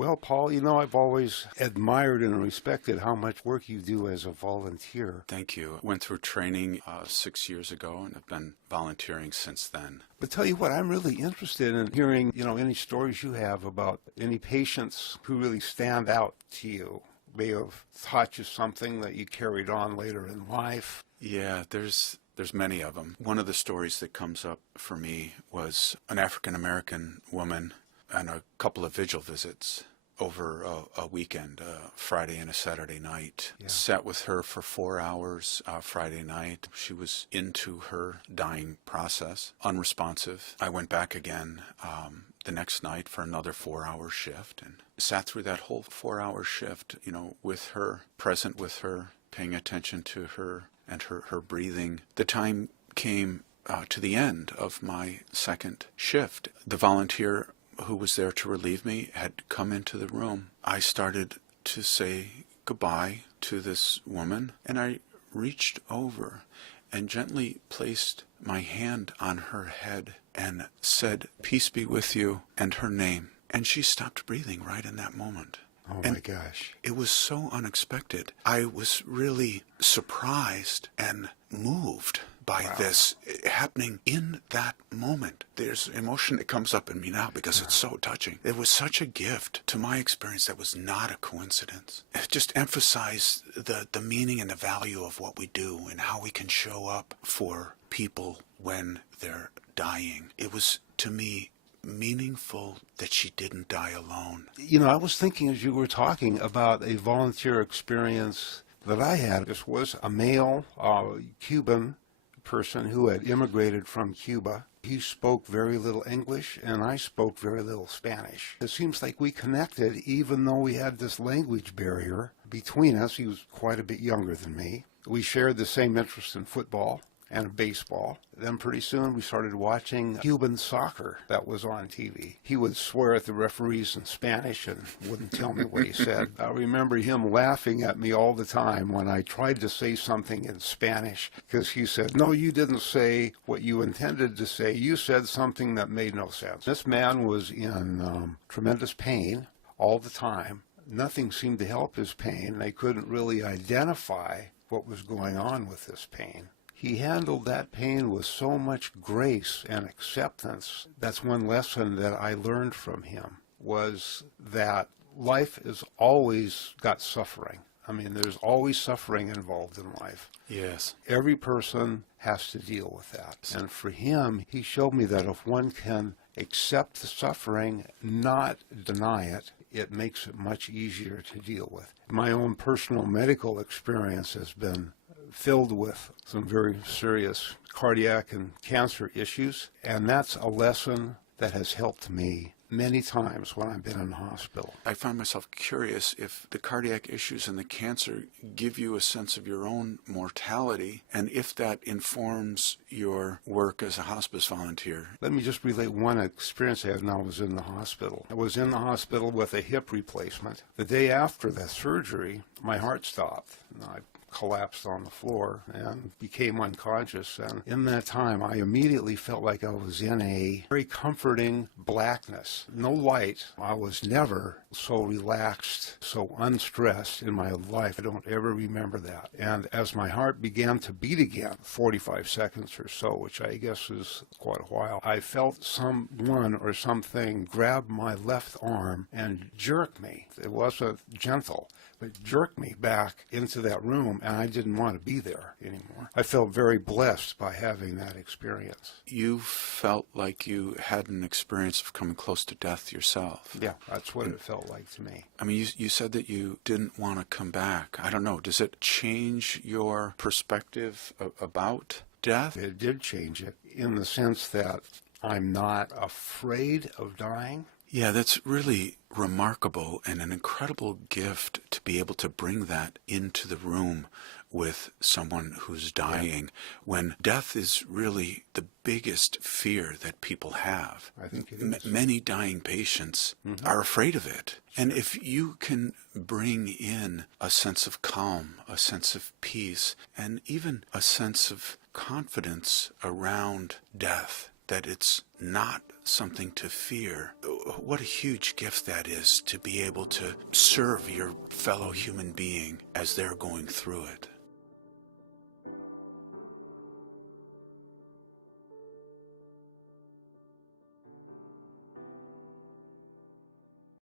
Well, Paul, I've always admired and respected how much work you do as a volunteer. Thank you. Went through training 6 years ago and have been volunteering since then. But tell you what, I'm really interested in hearing, any stories you have about any patients who really stand out to you. May have taught you something that you carried on later in life. Yeah, there's many of them. One of the stories that comes up for me was an African-American woman and a couple of vigil visits over a weekend, a Friday and a Saturday night. Yeah. Sat with her for 4 hours Friday night. She was into her dying process, unresponsive. I went back again the next night for another 4-hour shift and sat through that whole 4-hour shift, with her, present with her, paying attention to her and her breathing. The time came to the end of my second shift. The volunteer who was there to relieve me had come into the room. I started to say goodbye to this woman, and I reached over and gently placed my hand on her head and said, "Peace be with you," and her name. And she stopped breathing right in that moment. Oh, and my gosh. It was so unexpected. I was really surprised and moved by this happening in that moment. There's emotion that comes up in me now because it's so touching. It was such a gift to my experience that was not a coincidence. It just emphasized the meaning and the value of what we do and how we can show up for people when they're dying. It was, to me, meaningful that she didn't die alone. I was thinking as you were talking about a volunteer experience that I had. This was a male Cuban person who had immigrated from Cuba. He spoke very little English, and I spoke very little Spanish. It seems like we connected even though we had this language barrier between us. He was quite a bit younger than me. We shared the same interest in football and baseball. Then pretty soon we started watching Cuban soccer that was on TV. He would swear at the referees in Spanish and wouldn't tell me what he said. I remember him laughing at me all the time when I tried to say something in Spanish, because he said, "No, you didn't say what you intended to say. You said something that made no sense." This man was in tremendous pain all the time. Nothing seemed to help his pain. They couldn't really identify what was going on with this pain. He handled that pain with so much grace and acceptance. That's one lesson that I learned from him, was that life is always got suffering. I mean, there's always suffering involved in life. Yes. Every person has to deal with that. And for him, he showed me that if one can accept the suffering, not deny it, it makes it much easier to deal with. My own personal medical experience has been filled with some very serious cardiac and cancer issues, and that's a lesson that has helped me many times when I've been in the hospital. I find myself curious if the cardiac issues and the cancer give you a sense of your own mortality, and if that informs your work as a hospice volunteer. Let me just relate one experience I had when I was in the hospital. I was in the hospital with a hip replacement. The day after the surgery, my heart stopped. I collapsed on the floor and became unconscious. And in that time, I immediately felt like I was in a very comforting blackness. No light. I was never so relaxed, so unstressed in my life. I don't ever remember that. And as my heart began to beat again, 45 seconds or so, which I guess is quite a while, I felt someone or something grab my left arm and jerk me. It wasn't gentle, but jerked me back into that room, and I didn't want to be there anymore. I felt very blessed by having that experience. You felt like you had an experience of coming close to death yourself. Yeah, that's what it felt like to me. I mean, you said that you didn't want to come back. I don't know. Does it change your perspective about death? It did change it in the sense that I'm not afraid of dying. Yeah, that's really remarkable and an incredible gift to be able to bring that into the room with someone who's dying, when death is really the biggest fear that people have. I think it is. Many dying patients are afraid of it. And if you can bring in a sense of calm, a sense of peace, and even a sense of confidence around death, that it's not something to fear. What a huge gift that is, to be able to serve your fellow human being as they're going through it.